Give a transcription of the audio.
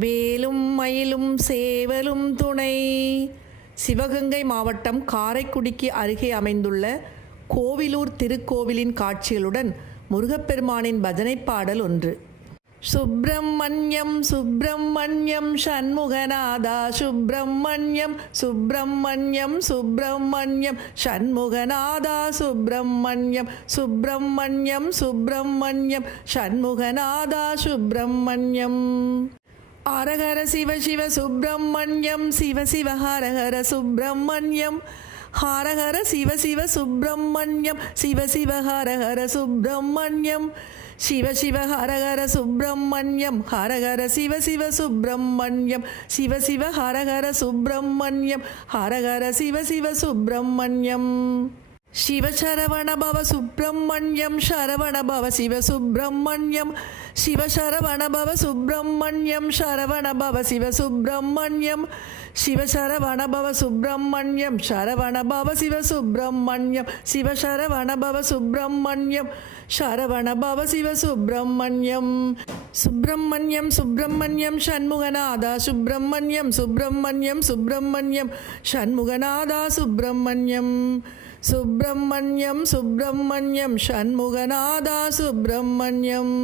வேலும் மயிலும் சேவலும் துணை. சிவகங்கை மாவட்டம் காரைக்குடிக்கு அருகே அமைந்துள்ள கோவிலூர் திருக்கோவிலின் காட்சிகளுடன் முருகப்பெருமானின் பஜனை பாடல் ஒன்று. சுப்பிரமணியம் சுப்பிரமணியம் சண்முகநாதா சுப்பிரமணியம் சுப்பிரமணியம் சுப்பிரமணியம் சண்முகநாதா சுப்பிரமணியம் சுப்பிரமணியம் சுப்பிரமணியம் சண்முகநாதா சுப்பிரமணியம். ஹரஹர சிவ சிவ சுப்பிரமணியம் சிவ சிவ ஹரஹர சுப்பிரமணியம் ஹரஹர சிவ சிவ சுப்பிரமணியம் சிவ சிவ ஹரஹர சுப்பிரமணியம் சிவ சிவ ஹரஹர சுப்பிரமணியம் ஹரஹர சிவ சிவ சுப்பிரமணியம் சிவ சிவ ஹரஹர சுப்பிரமணியம் ஹரஹர சிவ சிவ சுப்பிரமணியம். சிவசரவண பவ சுப்பிரமணியம் சரவண பவ சிவ சுப்பிரமணியம் சிவசரவண பவ சுப்பிரமணியம் சரவண பவ சிவ சுப்பிரமணியம் சிவசரவண பவ சுப்பிரமணியம் சரவண பவ சிவ சுப்பிரமணியம் சிவசரவண பவ சுப்பிரமணியம் சரவண பவ சிவ சுப்பிரமணியம். சுப்பிரமணியம் சுப்பிரமணியம் சண்முகநாதா சுப்பிரமணியம் சுப்பிரமணியம் சுப்பிரமணியம் சண்முகநாதா சுப்பிரமணியம் சுப்பிரமணியம் சுப்பிரமணியம் சண்முகநாதா சுப்பிரமணியம்.